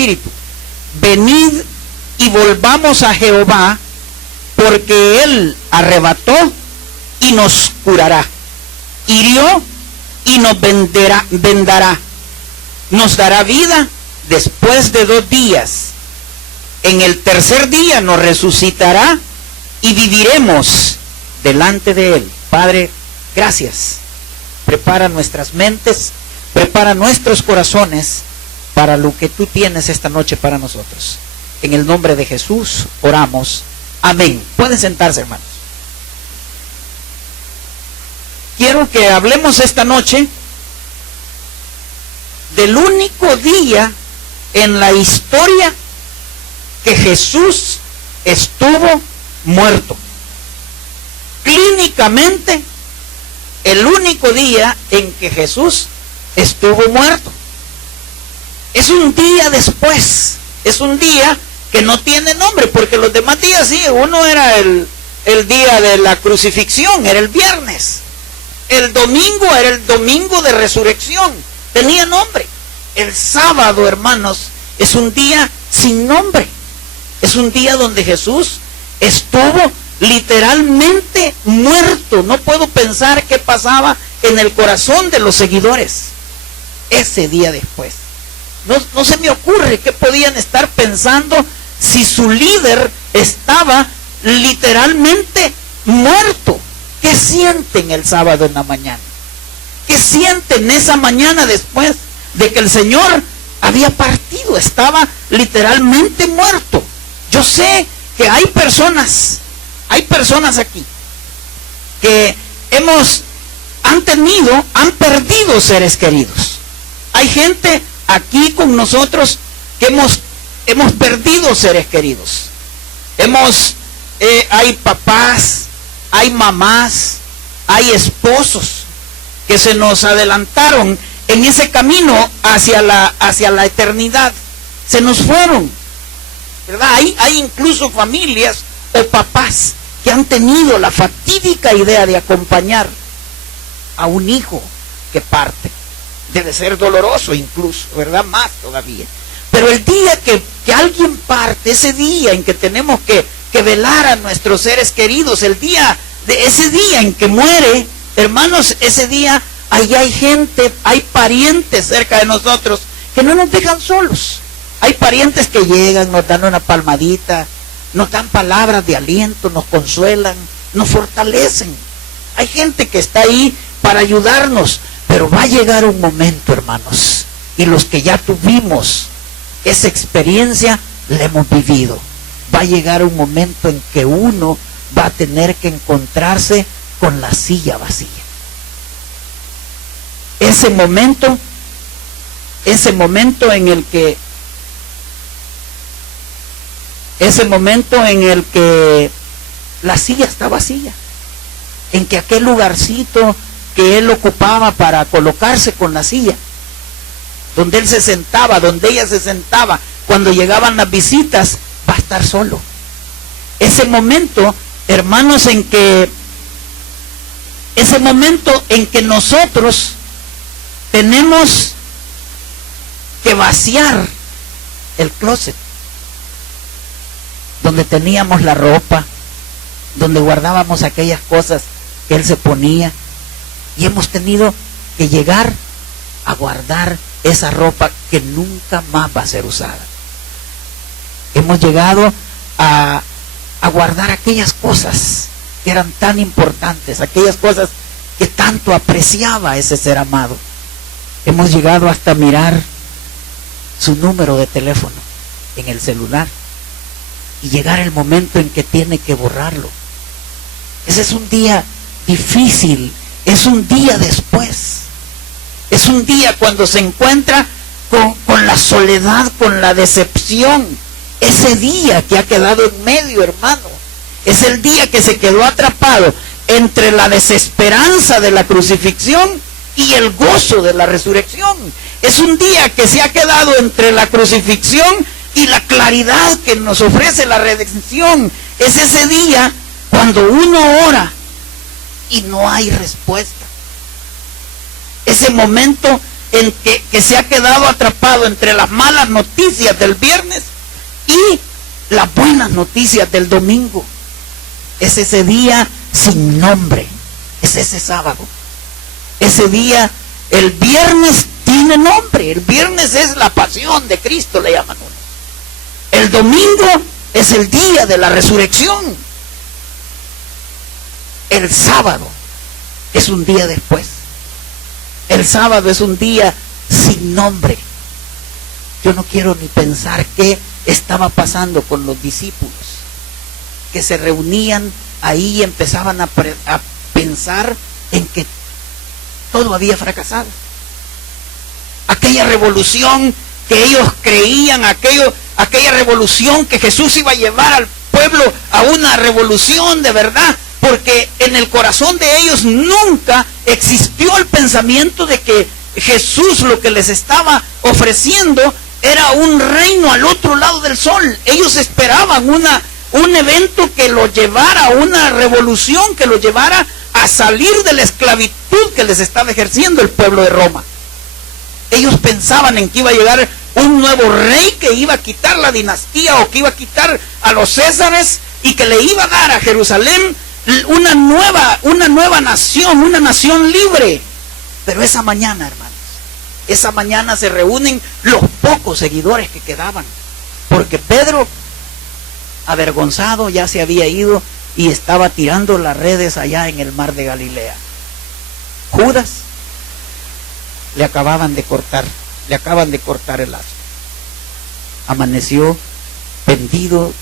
espíritu. Venid y volvamos a Jehová, porque Él arrebató y nos curará, hirió y nos vendará, nos dará vida después de 2 días. En el tercer día nos resucitará y viviremos delante de Él. Padre, gracias. Prepara nuestras mentes, prepara nuestros corazones para lo que tú tienes esta noche para nosotros. En el nombre de Jesús oramos. Amén. Pueden sentarse, hermanos. Quiero que hablemos esta noche del único día en la historia que Jesús estuvo muerto. Clínicamente, el único día en que Jesús estuvo muerto. Es un día después, es un día que no tiene nombre, porque los demás días sí, uno era el día de la crucifixión, era el viernes. El domingo era el domingo de resurrección, tenía nombre. El sábado, hermanos, es un día sin nombre. Es un día donde Jesús estuvo literalmente muerto. No puedo pensar qué pasaba en el corazón de los seguidores ese día después. No se me ocurre qué podían estar pensando si su líder estaba literalmente muerto. ¿Qué sienten el sábado en la mañana? ¿Qué sienten esa mañana después de que el Señor había partido? Estaba literalmente muerto. Yo sé que hay personas aquí que han perdido seres queridos. Hay gente aquí con nosotros que hemos perdido seres queridos. Hay papás, hay mamás, hay esposos que se nos adelantaron en ese camino hacia la eternidad. Se nos fueron, ¿verdad? Hay incluso familias o papás que han tenido la fatídica idea de acompañar a un hijo que parte. Debe ser doloroso incluso, ¿verdad? Más todavía. Pero el día que alguien parte, ese día en que tenemos que velar a nuestros seres queridos, ese día en que muere, hermanos, ese día ahí hay gente, hay parientes cerca de nosotros que no nos dejan solos. Hay parientes que llegan, nos dan una palmadita, nos dan palabras de aliento, nos consuelan, nos fortalecen. Hay gente que está ahí para ayudarnos, pero va a llegar un momento, hermanos, y los que ya tuvimos esa experiencia la hemos vivido. Va a llegar un momento en que uno va a tener que encontrarse con la silla vacía. Ese momento en el que la silla está vacía, en que aquel lugarcito que él ocupaba para colocarse con la silla, donde él se sentaba, donde ella se sentaba, cuando llegaban las visitas, va a estar solo. Ese momento, hermanos, en que nosotros tenemos que vaciar el closet, donde teníamos la ropa, donde guardábamos aquellas cosas que él se ponía, y hemos tenido que llegar a guardar esa ropa que nunca más va a ser usada. Hemos llegado a guardar aquellas cosas que eran tan importantes, aquellas cosas que tanto apreciaba ese ser amado. Hemos llegado hasta mirar su número de teléfono en el celular y llegar el momento en que tiene que borrarlo. Ese es un día difícil, es un día después, es un día cuando se encuentra con la soledad, con la decepción. Ese día que ha quedado en medio, hermano, es el día que se quedó atrapado entre la desesperanza de la crucifixión y el gozo de la resurrección. Es un día que se ha quedado entre la crucifixión y la claridad que nos ofrece la redención. Es ese día cuando uno ora y no hay respuesta. Ese momento que se ha quedado atrapado entre las malas noticias del viernes y las buenas noticias del domingo. Es ese día sin nombre, es ese sábado. Ese día, el viernes tiene nombre, el viernes es la pasión de Cristo, le llaman uno. El domingo es el día de la resurrección. El sábado es un día después. El sábado es un día sin nombre. Yo no quiero ni pensar qué estaba pasando con los discípulos, que se reunían ahí y empezaban a pensar en que todo había fracasado. Aquella revolución que ellos creían, aquella revolución que Jesús iba a llevar al pueblo a una revolución de verdad, porque en el corazón de ellos nunca existió el pensamiento de que Jesús lo que les estaba ofreciendo era un reino al otro lado del sol. Ellos esperaban un evento que lo llevara a una revolución, que lo llevara a salir de la esclavitud que les estaba ejerciendo el pueblo de Roma. Ellos pensaban en que iba a llegar un nuevo rey que iba a quitar la dinastía o que iba a quitar a los césares y que le iba a dar a Jerusalén una nueva nación, una nación libre. Pero esa mañana, hermanos, esa mañana se reúnen los pocos seguidores que quedaban, porque Pedro, avergonzado, ya se había ido y estaba tirando las redes allá en el mar de Galilea. Judas le acaban de cortar el lazo. Amaneció pendido,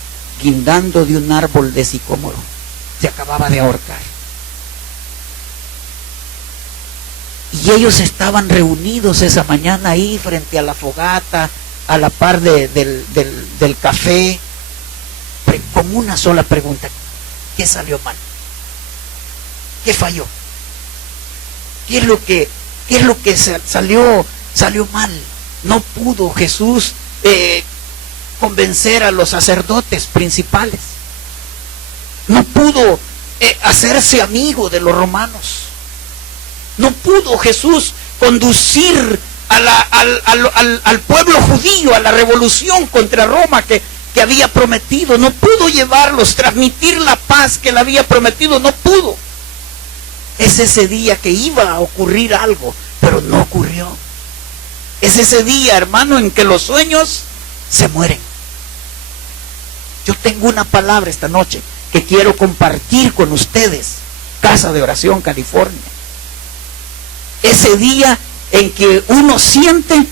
guindando de un árbol de sicómoro. Se acababa de ahorcar. Y ellos estaban reunidos esa mañana ahí frente a la fogata, a la par del café, con una sola pregunta: ¿qué salió mal? ¿Qué falló? ¿Qué es lo que salió mal? No pudo Jesús convencer a los sacerdotes principales. No pudo hacerse amigo de los romanos. No pudo Jesús conducir al pueblo judío a la revolución contra Roma que había prometido. No pudo llevarlos, transmitir la paz que le había prometido. No pudo. Es ese día que iba a ocurrir algo, pero no ocurrió. Es ese día, hermano, en que los sueños se mueren. Yo tengo una palabra esta noche que quiero compartir con ustedes, Casa de Oración California. Ese día en que uno siente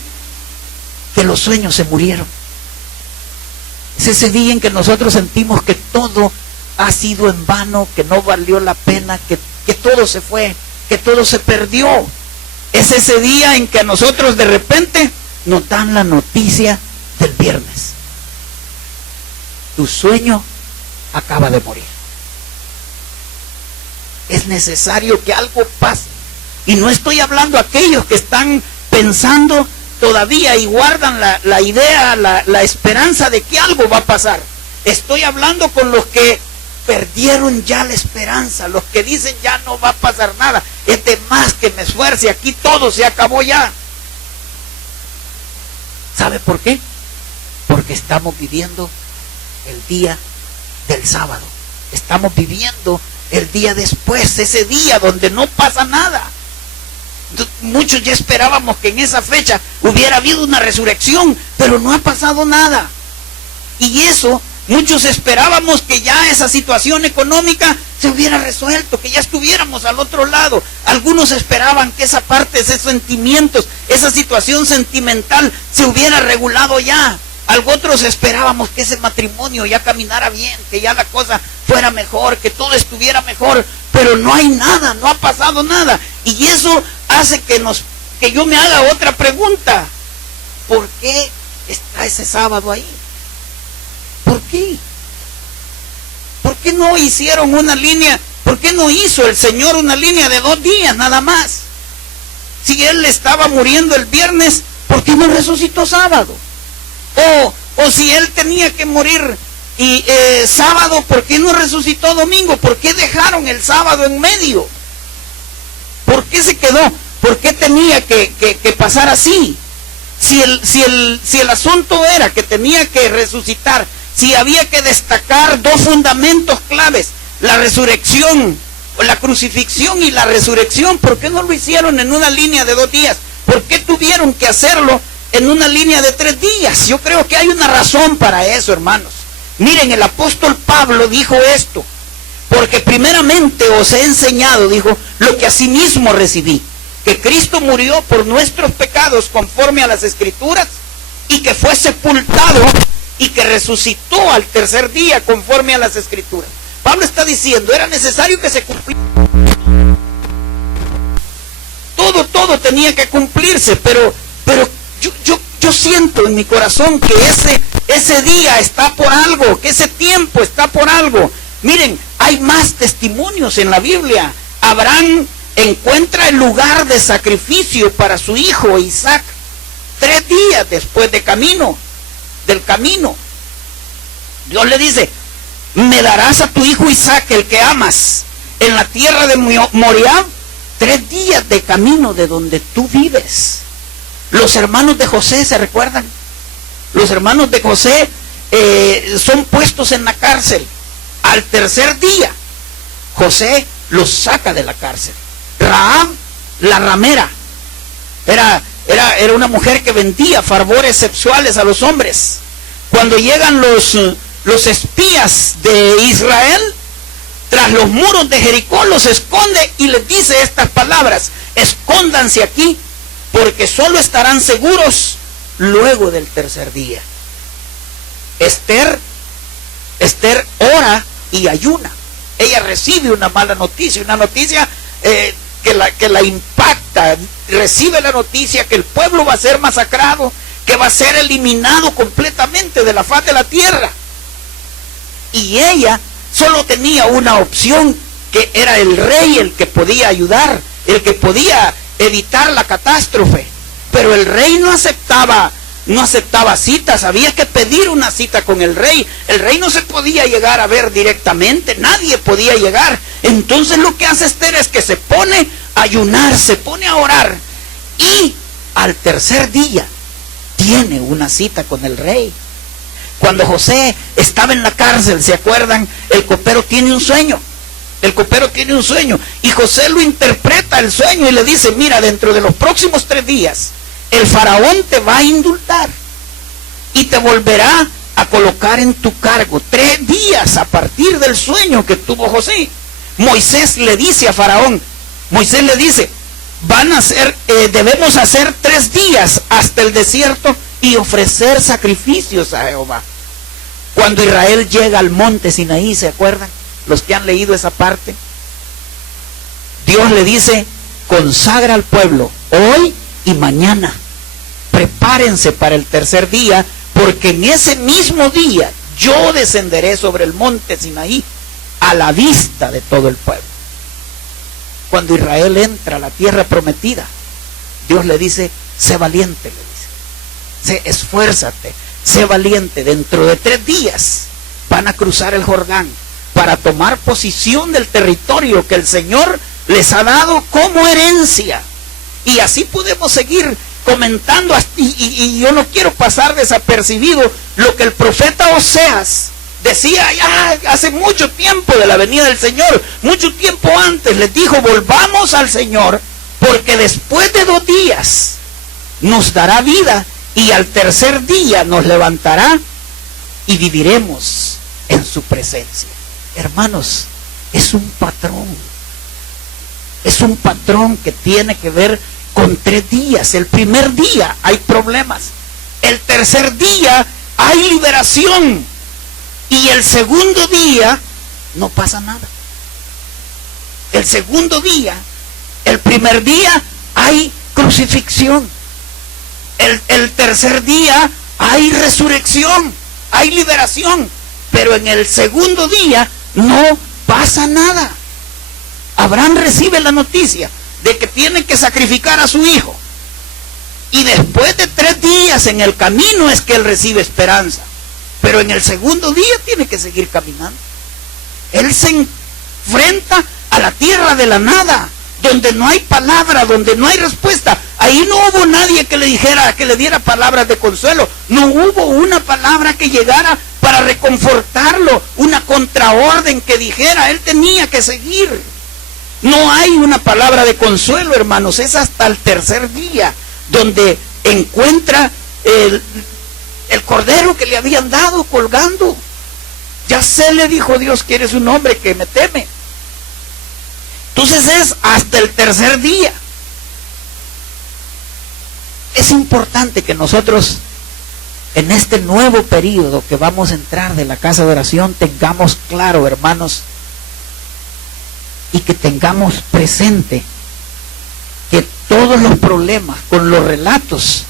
que los sueños se murieron. Es ese día en que nosotros sentimos que todo ha sido en vano, que no valió la pena, que todo se fue, que todo se perdió. Es ese día en que a nosotros de repente nos dan la noticia del viernes: tu sueño acaba de morir. Es necesario que algo pase. Y no estoy hablando a aquellos que están pensando todavía y guardan la idea, la esperanza de que algo va a pasar. Estoy hablando con los que perdieron ya la esperanza, los que dicen ya no va a pasar nada, es de más que me esfuerce, aquí todo se acabó ya. ¿Sabe por qué? Porque estamos viviendo el día del sábado. Estamos viviendo el día después, ese día donde no pasa nada. Muchos ya esperábamos que en esa fecha hubiera habido una resurrección, pero no ha pasado nada. Y eso, muchos esperábamos que ya esa situación económica se hubiera resuelto, que ya estuviéramos al otro lado. Algunos esperaban que esa parte, esos sentimientos, esa situación sentimental se hubiera regulado ya. Otros esperábamos que ese matrimonio ya caminara bien, que ya la cosa fuera mejor, que todo estuviera mejor, pero no hay nada, no ha pasado nada. Y eso hace que yo me haga otra pregunta: ¿por qué está ese sábado ahí? ¿Por qué? ¿Por qué no hicieron una línea? ¿Por qué no hizo el Señor una línea de 2 días nada más? Si Él estaba muriendo el viernes, ¿por qué no resucitó sábado? O si Él tenía que morir sábado, ¿por qué no resucitó domingo? ¿Por qué dejaron el sábado en medio? ¿Por qué se quedó? ¿Por qué tenía que pasar así? Si el asunto era que tenía que resucitar, si había que destacar dos fundamentos claves, la resurrección, o la crucifixión y la resurrección, ¿por qué no lo hicieron en una línea de 2 días? ¿Por qué tuvieron que hacerlo en una línea de 3 días? Yo creo que hay una razón para eso, hermanos. Miren, el apóstol Pablo dijo esto: porque primeramente os he enseñado, dijo, lo que asimismo recibí, que Cristo murió por nuestros pecados conforme a las Escrituras, y que fue sepultado y que resucitó al tercer día conforme a las Escrituras. Pablo está diciendo, era necesario que se cumpliera. Todo tenía que cumplirse, pero yo siento en mi corazón que ese día está por algo, que ese tiempo está por algo. Miren, hay más testimonios en la Biblia. Abraham encuentra el lugar de sacrificio para su hijo Isaac 3 días después del camino. Dios le dice, me darás a tu hijo Isaac, el que amas, en la tierra de Moriah, 3 días de camino de donde tú vives. Los hermanos de José, ¿se recuerdan? Los hermanos de José son puestos en la cárcel. Al tercer día, José los saca de la cárcel. Rahab, la ramera, era una mujer que vendía favores sexuales a los hombres. Cuando llegan los espías de Israel, tras los muros de Jericó, los esconde y les dice estas palabras: escóndanse aquí, porque solo estarán seguros luego del tercer día. Esther ora y ayuna. Ella recibe una mala noticia, una noticia que la impacta. Recibe la noticia que el pueblo va a ser masacrado, que va a ser eliminado completamente de la faz de la tierra. Y ella solo tenía una opción, que era el rey el que podía ayudar, el que podía evitar la catástrofe. Pero el rey no aceptaba citas, había que pedir una cita con el rey. El rey no se podía llegar a ver directamente, nadie podía llegar. Entonces lo que hace Esther es que se pone a ayunar, se pone a orar, y al tercer día tiene una cita con el rey. Cuando José estaba en la cárcel, ¿se acuerdan? El copero tiene un sueño. Y José lo interpreta el sueño y le dice, mira, dentro de los próximos 3 días, el faraón te va a indultar y te volverá a colocar en tu cargo. 3 días a partir del sueño que tuvo José. Moisés le dice a faraón, debemos hacer 3 días hasta el desierto y ofrecer sacrificios a Jehová. Cuando Israel llega al monte Sinaí, ¿se acuerdan? Los que han leído esa parte, Dios le dice, consagra al pueblo hoy y mañana. Prepárense para el tercer día, porque en ese mismo día yo descenderé sobre el monte Sinaí a la vista de todo el pueblo. Cuando Israel entra a la tierra prometida, Dios le dice, sé valiente, esfuérzate, sé valiente. Dentro de 3 días van a cruzar el Jordán para tomar posesión del territorio que el Señor les ha dado como herencia. Y así podemos seguir comentando, y yo no quiero pasar desapercibido lo que el profeta Oseas decía ya hace mucho tiempo de la venida del Señor. Mucho tiempo antes les dijo, volvamos al Señor, porque después de 2 días nos dará vida, y al tercer día nos levantará y viviremos en su presencia. Hermanos, es un patrón que tiene que ver con 3 días. El primer día hay problemas, el tercer día hay liberación, y el segundo día no pasa nada. El primer día hay crucifixión, el tercer día hay resurrección, hay liberación, pero en el segundo día no pasa nada. Abraham recibe la noticia de que tiene que sacrificar a su hijo, y después de 3 días en el camino es que él recibe esperanza, pero en el segundo día tiene que seguir caminando. Él se enfrenta a la tierra de la nada, donde no hay palabra, donde no hay respuesta, ahí no hubo nadie que le dijera, que le diera palabras de consuelo. No hubo una palabra que llegara para reconfortarlo, una contraorden que dijera, él tenía que seguir. No hay una palabra de consuelo, hermanos. Es hasta el tercer día donde encuentra el cordero que le habían dado colgando. Ya sé, le dijo Dios, que eres un hombre que me teme. Entonces es hasta el tercer día. Es importante que nosotros, en este nuevo periodo que vamos a entrar de la casa de oración, tengamos claro, hermanos, y que tengamos presente que todos los problemas con los relatos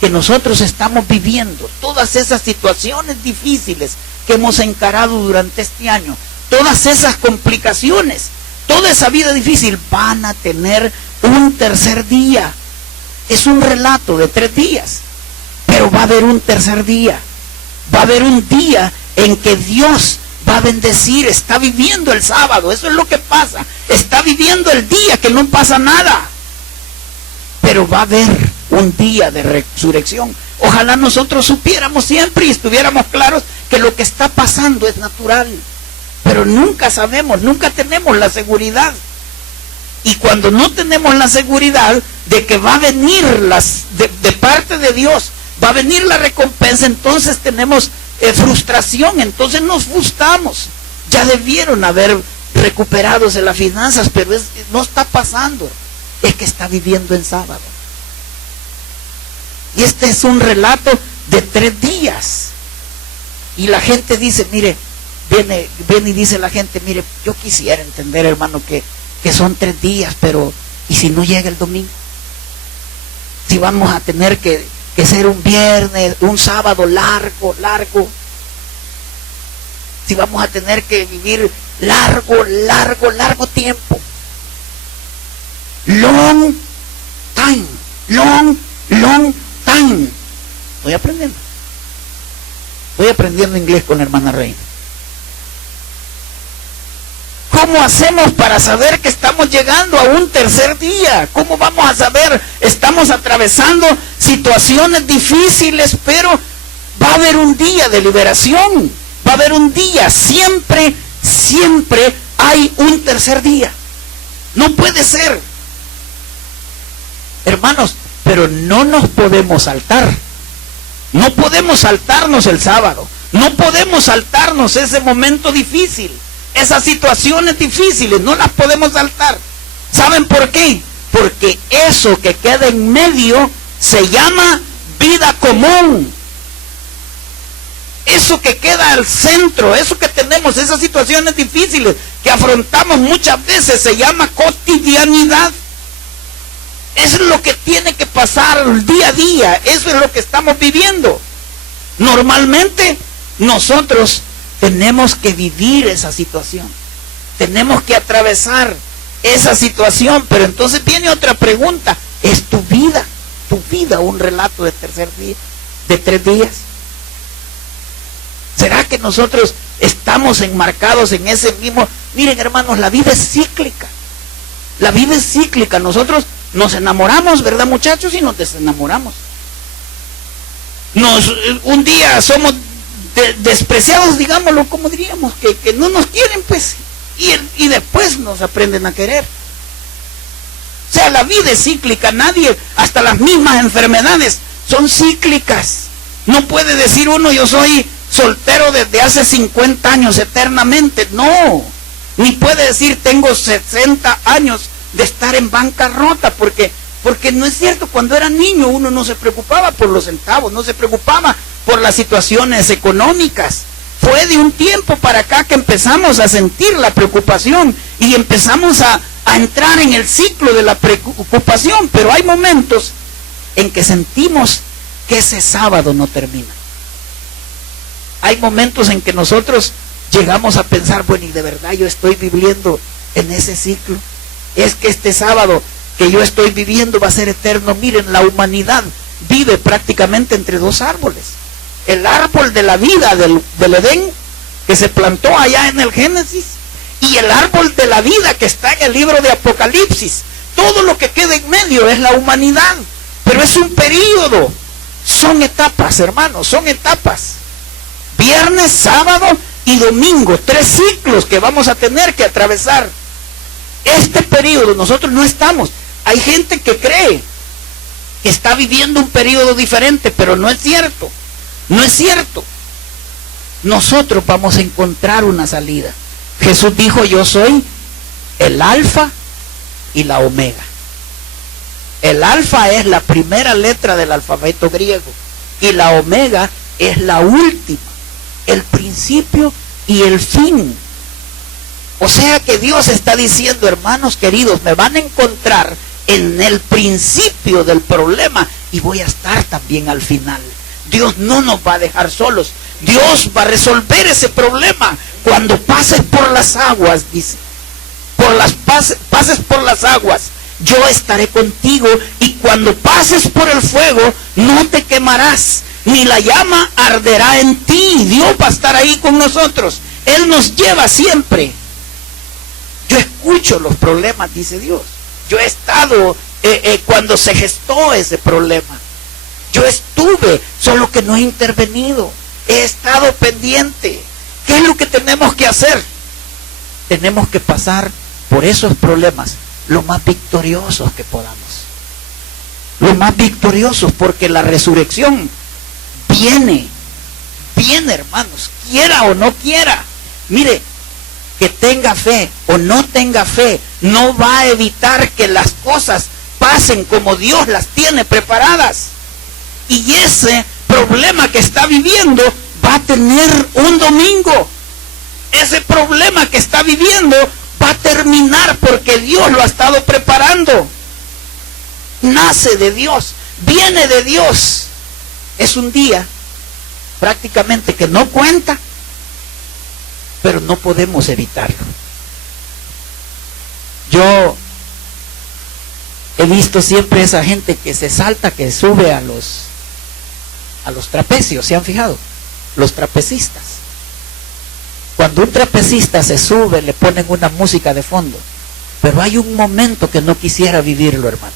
que nosotros estamos viviendo, todas esas situaciones difíciles que hemos encarado durante este año, todas esas complicaciones, toda esa vida difícil, van a tener un tercer día. Es un relato de 3 días, pero va a haber un tercer día. Va a haber un día en que Dios va a bendecir. Está viviendo el sábado, eso es lo que pasa. Está viviendo el día que no pasa nada, pero va a haber un día de resurrección. Ojalá nosotros supiéramos siempre y estuviéramos claros que lo que está pasando es natural, pero nunca sabemos, nunca tenemos la seguridad. Y cuando no tenemos la seguridad de que va a venir de parte de Dios, va a venir la recompensa, entonces tenemos frustración, entonces nos frustramos. Ya debieron haber recuperado las finanzas, pero no está pasando. Es que está viviendo en sábado. Y este es un relato de 3 días. Y la gente dice, mire, viene y dice la gente, mire, yo quisiera entender, hermano, que son 3 días, pero ¿y si no llega el domingo? Si vamos a tener que ser un viernes, un sábado largo, si vamos a tener que vivir largo tiempo. Long time. Estoy aprendiendo inglés con la hermana Reina. ¿Cómo hacemos para saber que estamos llegando a un tercer día? ¿Cómo vamos a saber? Estamos atravesando situaciones difíciles, pero va a haber un día de liberación. Va a haber un día. Siempre hay un tercer día. No puede ser. Hermanos, pero no nos podemos saltar. No podemos saltarnos el sábado. No podemos saltarnos ese momento difícil. Esas situaciones difíciles no las podemos saltar. ¿Saben por qué? Porque eso que queda en medio se llama vida común. Eso que queda al centro, eso que tenemos, esas situaciones difíciles que afrontamos muchas veces, se llama cotidianidad. Eso es lo que tiene que pasar día a día. Eso es lo que estamos viviendo. Normalmente nosotros tenemos que vivir esa situación. Tenemos que atravesar esa situación. Pero entonces viene otra pregunta. ¿Es tu vida un relato de 3 días? ¿Será que nosotros estamos enmarcados en ese mismo? Miren, hermanos, la vida es cíclica. La vida es cíclica. Nosotros nos enamoramos, ¿verdad, muchachos? Y nos desenamoramos. Un día somos despreciados, digámoslo, como diríamos, que no nos quieren, pues, y después nos aprenden a querer. O sea, la vida es cíclica. Nadie, hasta las mismas enfermedades son cíclicas. No puede decir uno, yo soy soltero desde hace 50 años eternamente. No, ni puede decir tengo 60 años de estar en bancarrota, porque no es cierto. Cuando era niño uno no se preocupaba por los centavos, no se preocupaba por las situaciones económicas. Fue de un tiempo para acá que empezamos a sentir la preocupación y empezamos a entrar en el ciclo de la preocupación, pero hay momentos en que sentimos que ese sábado no termina. Hay momentos en que nosotros llegamos a pensar, bueno, y de verdad yo estoy viviendo en ese ciclo. Es que este sábado que yo estoy viviendo va a ser eterno. Miren, la humanidad vive prácticamente entre 2 árboles. El árbol de la vida del Edén, que se plantó allá en el Génesis, y el árbol de la vida que está en el libro de Apocalipsis. Todo lo que queda en medio es la humanidad, pero es un periodo. Son etapas, hermanos, son etapas. Viernes, sábado y domingo, 3 ciclos que vamos a tener que atravesar. Este periodo nosotros no estamos. Hay gente que cree que está viviendo un periodo diferente, pero no es cierto. No es cierto. Nosotros vamos a encontrar una salida. Jesús dijo: yo soy el alfa y la omega. El alfa es la primera letra del alfabeto griego y la omega es la última, el principio y el fin. O sea que Dios está diciendo: hermanos queridos, me van a encontrar en el principio del problema y voy a estar también al final. Dios no nos va a dejar solos. Dios va a resolver ese problema cuando pases por las aguas, dice. Pases por las aguas, yo estaré contigo, y cuando pases por el fuego no te quemarás, ni la llama arderá en ti. Dios va a estar ahí con nosotros. Él nos lleva siempre. Yo escucho los problemas, dice Dios. Yo he estado cuando se gestó ese problema. Yo estuve, solo que no he intervenido. He estado pendiente. ¿Qué es lo que tenemos que hacer? Tenemos que pasar por esos problemas lo más victoriosos que podamos. Lo más victoriosos, porque la resurrección viene, hermanos, quiera o no quiera. Mire, que tenga fe o no tenga fe, no va a evitar que las cosas pasen como Dios las tiene preparadas. Y ese problema que está viviendo va a tener un domingo. Ese problema que está viviendo va a terminar porque Dios lo ha estado preparando. Nace de Dios, viene de Dios. Es un día prácticamente que no cuenta, pero no podemos evitarlo. Yo he visto siempre esa gente que se salta, que sube a los trapecios. ¿Se han fijado? Los trapecistas. Cuando un trapecista se sube, le ponen una música de fondo. Pero hay un momento que no quisiera vivirlo, hermano.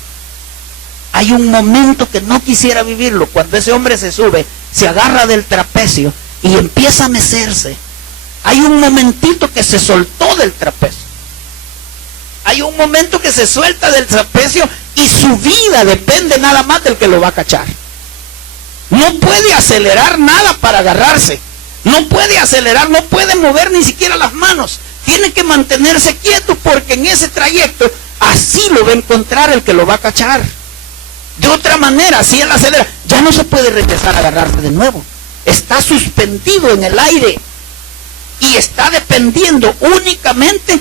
Hay un momento que no quisiera vivirlo. Cuando ese hombre se sube, se agarra del trapecio y empieza a mecerse. Hay un momentito que se soltó del trapecio. Hay un momento que se suelta del trapecio y su vida depende nada más del que lo va a cachar. No puede acelerar nada para agarrarse. No puede acelerar, no puede mover ni siquiera las manos. Tiene que mantenerse quieto, porque en ese trayecto así lo va a encontrar el que lo va a cachar. De otra manera, si él acelera, ya no se puede regresar a agarrarse de nuevo. Está suspendido en el aire y está dependiendo únicamente,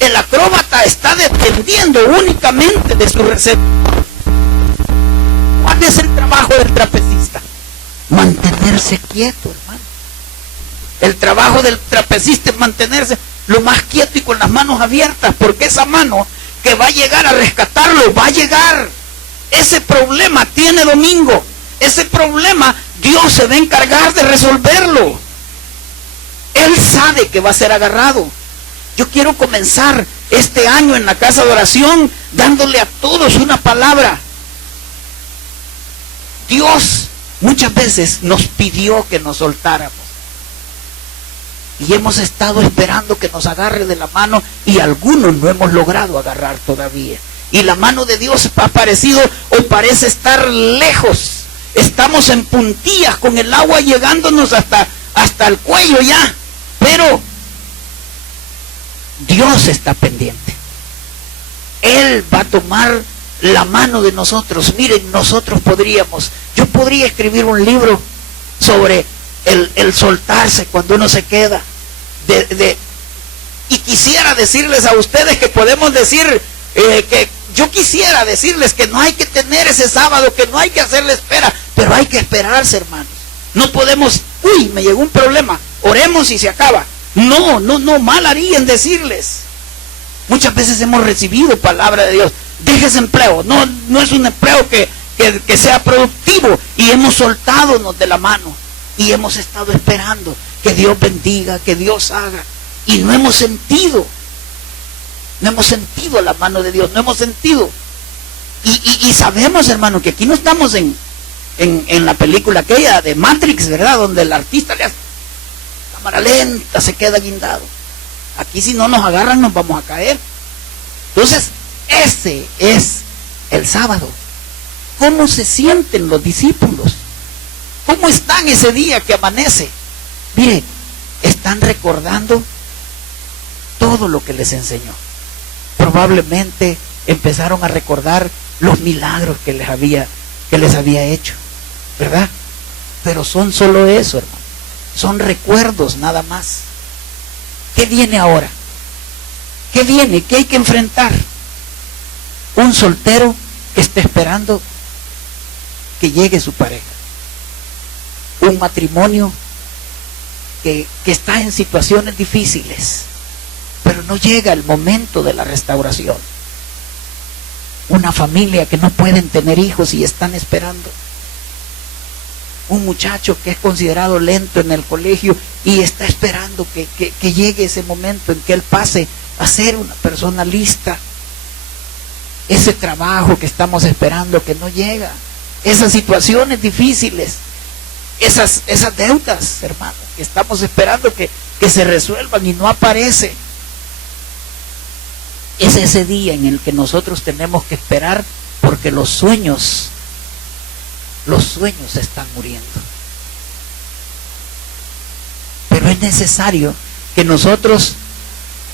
el acróbata está dependiendo únicamente de su receta. ¿Cuál es el trabajo del trapecista? Mantenerse quieto, hermano. El trabajo del trapecista es mantenerse lo más quieto y con las manos abiertas, porque esa mano que va a llegar a rescatarlo, va a llegar. Ese problema tiene domingo. Ese problema Dios se va a encargar de resolverlo. Él sabe que va a ser agarrado. Yo quiero comenzar este año en la casa de oración dándole a todos una palabra. Dios muchas veces nos pidió que nos soltáramos. Y hemos estado esperando que nos agarre de la mano, y algunos no hemos logrado agarrar todavía. Y la mano de Dios ha aparecido o parece estar lejos. Estamos en puntillas con el agua llegándonos hasta el cuello ya. Pero Dios está pendiente. Él va a tomar la mano de nosotros. Miren, yo podría escribir un libro sobre el soltarse cuando uno se queda. Y quisiera decirles a ustedes que podemos decir que yo quisiera decirles que no hay que tener ese sábado, que no hay que hacerle espera, pero hay que esperarse, hermanos. No podemos, me llegó un problema, oremos y se acaba. No, mal haría en decirles. Muchas veces hemos recibido palabra de Dios: deje ese empleo, no es un empleo que sea productivo, y hemos soltadonos de la mano y hemos estado esperando que Dios bendiga, que Dios haga, y no hemos sentido No hemos sentido la mano de Dios, no hemos sentido. Y sabemos, hermano, que aquí no estamos en la película aquella de Matrix, ¿verdad? Donde el artista le hace cámara lenta, se queda guindado. Aquí si no nos agarran nos vamos a caer. Entonces, ese es el sábado. ¿Cómo se sienten los discípulos? ¿Cómo están ese día que amanece? Mire, están recordando todo lo que les enseñó. Probablemente empezaron a recordar los milagros que les había hecho, ¿verdad? Pero son solo eso, hermano. Son recuerdos nada más. ¿Qué viene ahora? ¿Qué viene? ¿Qué hay que enfrentar? Un soltero que está esperando que llegue su pareja. Un matrimonio que está en situaciones difíciles, pero no llega el momento de la restauración. Una familia que no pueden tener hijos y están esperando. Un muchacho que es considerado lento en el colegio y está esperando que llegue ese momento en que él pase a ser una persona lista. Ese trabajo que estamos esperando que no llega. Esas situaciones difíciles. Esas deudas, hermano, que estamos esperando que se resuelvan y no aparece. Es ese día en el que nosotros tenemos que esperar, porque los sueños están muriendo. Pero es necesario que nosotros,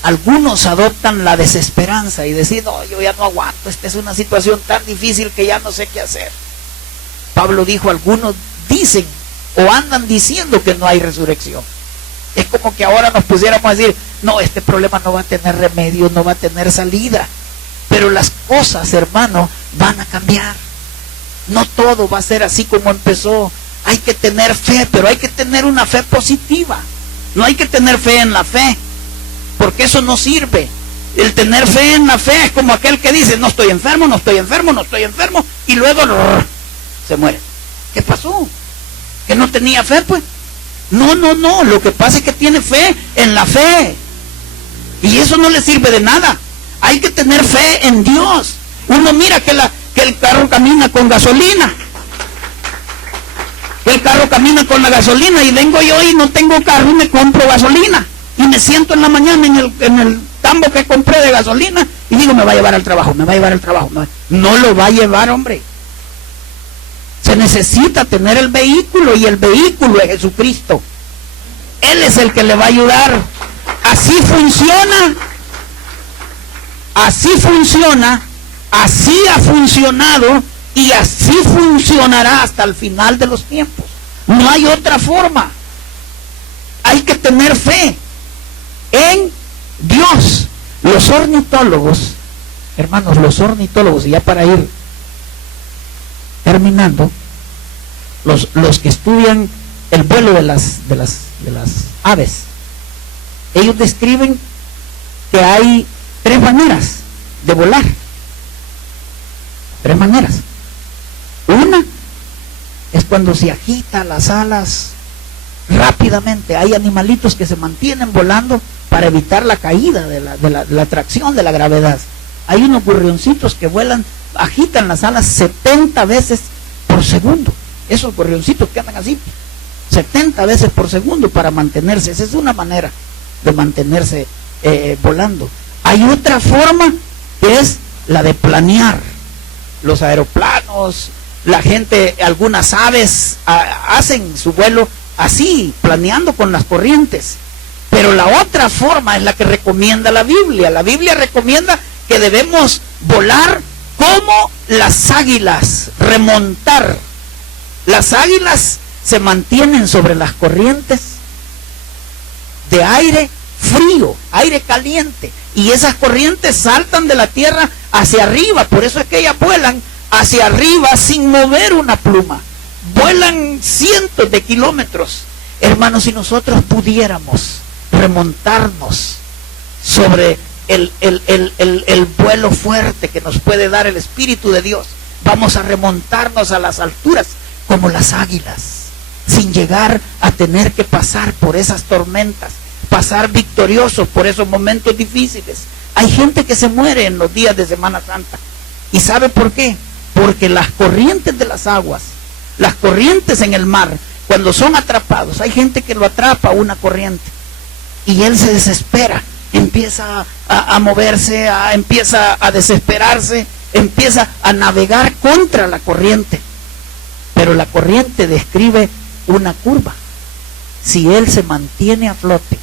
algunos adoptan la desesperanza y decir, no, yo ya no aguanto, esta es una situación tan difícil que ya no sé qué hacer. Pablo dijo, algunos dicen o andan diciendo que no hay resurrección. Es como que ahora nos pusiéramos a decir, no, este problema no va a tener remedio, no va a tener salida. Pero las cosas, hermano, van a cambiar. No todo va a ser así como empezó. Hay que tener fe, pero hay que tener una fe positiva. No hay que tener fe en la fe, porque eso no sirve. El tener fe en la fe es como aquel que dice, no estoy enfermo, no estoy enfermo, no estoy enfermo, y luego se muere. ¿Qué pasó? ¿Que no tenía fe, pues? No, lo que pasa es que tiene fe en la fe. Y eso no le sirve de nada. Hay que tener fe en Dios. Uno mira que el carro camina con gasolina. El carro camina con la gasolina y vengo yo y no tengo carro y me compro gasolina. Y me siento en la mañana en el tambo que compré de gasolina y digo, me va a llevar al trabajo, me va a llevar al trabajo. No lo va a llevar, hombre. Se necesita tener el vehículo y el vehículo es Jesucristo. Él es el que le va a ayudar. Así funciona. Así funciona. Así ha funcionado y así funcionará hasta el final de los tiempos. No hay otra forma. Hay que tener fe en Dios. Los ornitólogos, hermanos, y ya para ir terminando, los que estudian el vuelo de las aves, ellos describen que hay 3 maneras de volar. 3 maneras. Una es cuando se agita las alas rápidamente. Hay animalitos que se mantienen volando para evitar la caída de la atracción de la gravedad. Hay unos gorrioncitos que vuelan, agitan las alas 70 veces por segundo. Esos gorrioncitos que andan así 70 veces por segundo para mantenerse. Esa es una manera de mantenerse volando. Hay otra forma que es la de planear. Los aeroplanos, la gente, algunas aves hacen su vuelo así, planeando con las corrientes. Pero la otra forma es la que recomienda la Biblia. La Biblia recomienda que debemos volar como las águilas, remontar. Las águilas se mantienen sobre las corrientes de aire frío, aire caliente, y esas corrientes saltan de la tierra hacia arriba. Por eso es que ellas vuelan hacia arriba sin mover una pluma. Vuelan cientos de kilómetros. Hermanos, si nosotros pudiéramos remontarnos sobre el vuelo fuerte que nos puede dar el Espíritu de Dios, vamos a remontarnos a las alturas como las águilas, sin llegar a tener que pasar por esas tormentas, pasar victoriosos por esos momentos difíciles. Hay gente que se muere en los días de Semana Santa. ¿Y sabe por qué? Porque las corrientes de las aguas, las corrientes en el mar, cuando son atrapados, hay gente que lo atrapa una corriente y él se desespera, empieza a moverse, empieza a desesperarse, empieza a navegar contra la corriente. Pero la corriente describe una curva. Si él se mantiene a flote,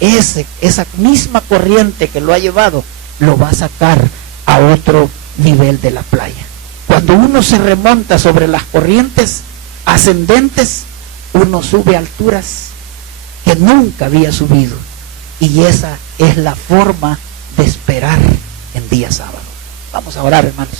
esa misma corriente que lo ha llevado, lo va a sacar a otro nivel de la playa. Cuando uno se remonta sobre las corrientes ascendentes, uno sube a alturas que nunca había subido. Y esa es la forma de esperar en día sábado. Vamos a orar, hermanos.